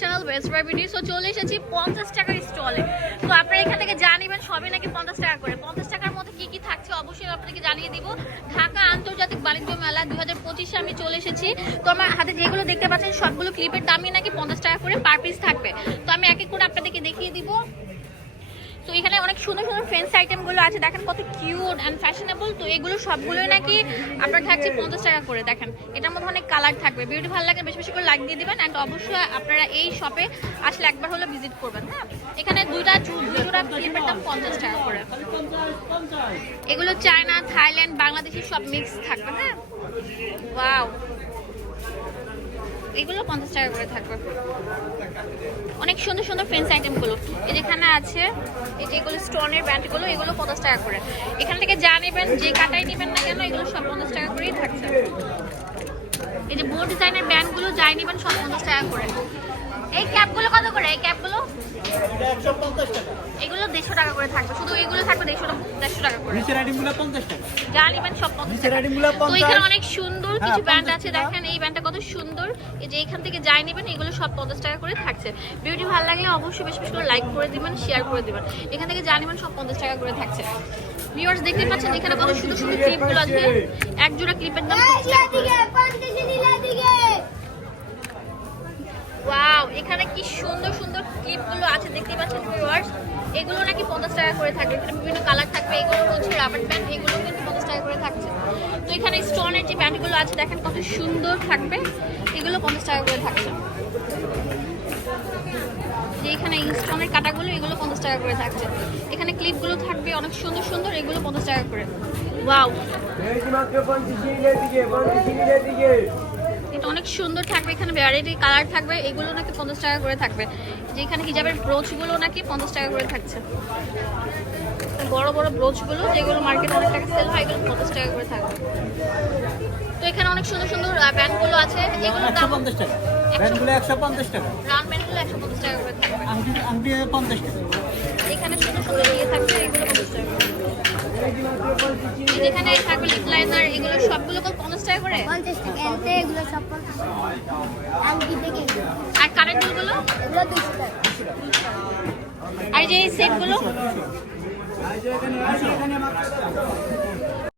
Channel West চলে এসেছি পঞ্চাশ তো এখান থেকে জানিবেন সবই নাকি পঞ্চাশ টাকা করে। পঞ্চাশ টাকার মধ্যে কি কি থাকছে অবশ্যই জানিয়ে দিব। ঢাকা আন্তর্জাতিক মেলা হাজার পঁচিশে আমি চলে এসেছি। হাতে যেগুলো দেখতে পাচ্ছেন, সবগুলো দামই নাকি পঞ্চাশ টাকা করে থাকবে। তো আমি এক এক করে আপনাদেরকে সুন্দর সুন্দর ফ্রেন্ডস আইটেমগুলো আছে, দেখেন কত কিউট অ্যান্ড ফ্যাশনেবল তো এগুলো সবগুলোই নাকি আপনার থাকছে পঞ্চাশ টাকা করে, দেখেন। এটার মধ্যে অনেক কালার থাকবে। বিউটি ভালো লাগে বেশি বেশি করে লাইক দিয়ে দিবেন অ্যান্ড অবশ্যই আপনারা এই শপে আসলে একবার হলে ভিজিট করবেন হ্যাঁ? এখানে দুইটা দুই জোড়া ক্লিপের দাম পঞ্চাশ টাকা করে। এগুলো চায়না থাইল্যান্ড বাংলাদেশি সব মিক্স থাকবে হ্যাঁ? ওয়াও এগুলো পঞ্চাশ টাকা করে থাকবে। অনেক সুন্দর সুন্দর ফ্রেন্স আইটেমগুলো এই যেখানে আছে, এই যেগুলো স্টোনের ব্যান্ডগুলো এগুলো পঞ্চাশ টাকা করে। এখান থেকে যা নেবেন, যে কাটাই নেবেন না কেন, এগুলো সব পঞ্চাশ টাকা করেই থাকছে। এই যে বোর্ড ডিজাইনের ব্যান্ডগুলো যাই নেবেন, সব পঞ্চাশ টাকা করে। এই ক্যাপগুলো কত করে? এই ক্যাপগুলো দেড়শো টাকা করে থাকবে। শুধু এগুলো থাকবে দেড়শো দেড়শো টাকা করে। নিচের আইটেমগুলো পঞ্চাশ টাকা। যা নেবেন সব পঞ্চাশ টাকা। তো এখানে অনেক সুন্দর হ্যাঁ, কিছু ব্যান্ড 50 আছে। দেখেন এই ব্যান্ডটা কত সুন্দর। এই যে এখান থেকে যাই নেবেন এগুলো সব পঞ্চাশ টাকা করে থাকছে। ভিডিওটি ভালো লাগলে অবশ্যই বেশি বেশি করে লাইক করে দিবেন শেয়ার করে দিবেন। এখান থেকে যা নেবেন সব পঞ্চাশ টাকা করে থাকছে। ভিউয়ার্স দেখতে পাচ্ছেন এখানে কত সুন্দর সুন্দর ক্লিপগুলো আছে। এক জোড়া ক্লিপের দাম। ওয়াও এখানে কি সুন্দর সুন্দর ক্লিপগুলো আছে দেখতে পাচ্ছেন ভিউয়ার্স এগুলো নাকি পঞ্চাশ টাকা করে এখানে বিভিন্ন কালার থাকবে, এগুলো হচ্ছে রাবার প্যান্ট এগুলো কিন্তু পঞ্চাশ টাকা করে থাকছে। তো এখানে স্টোনের যে প্যান্টগুলো আছে, দেখেন কত সুন্দর থাকবে, এগুলো পঞ্চাশ টাকা করে থাকছে। যে এখানে স্টোনের কাটাগুলো, এগুলো পঞ্চাশ টাকা করে থাকছে। এখানে ক্লিপগুলো থাকবে অনেক সুন্দর সুন্দর, এগুলো পঞ্চাশ টাকা করে। ওয়াও এটা অনেক সুন্দর থাকবে এখানে ভ্যারাইটি কালার থাকবে এগুলো নাকি পঞ্চাশ টাকা করে থাকবে। যে এখানে হিজাবের ব্রোচগুলো নাকি পঞ্চাশ টাকা করে থাকছে। বড় বড় ব্রোচগুলো যেগুলো মার্কেটে অনেক টাকা সেল হয় এগুলো পঞ্চাশ টাকা করে থাকবে। তো এখানে অনেক সুন্দর সুন্দর ব্যান্ডগুলো আছে এগুলোর দাম পঞ্চাশ টাকা। ব্যান্ডগুলো একশো পঞ্চাশ টাকা। রান একশো পঞ্চাশ টাকা করে থাকবে। এখানে সুন্দর সুন্দর ইয়ে থাকবে এগুলো পঞ্চাশ টাকা করে। যেখানে লিপ লাইনার এগুলো সবগুলো কত পঞ্চাশ টাকা করে? পঞ্চাশ টাকা এনতে এগুলো সব আংটি থেকে এগুলো আর কারেন্টগুলো এগুলো দুশো টাকা। আর এই যে সেটগুলো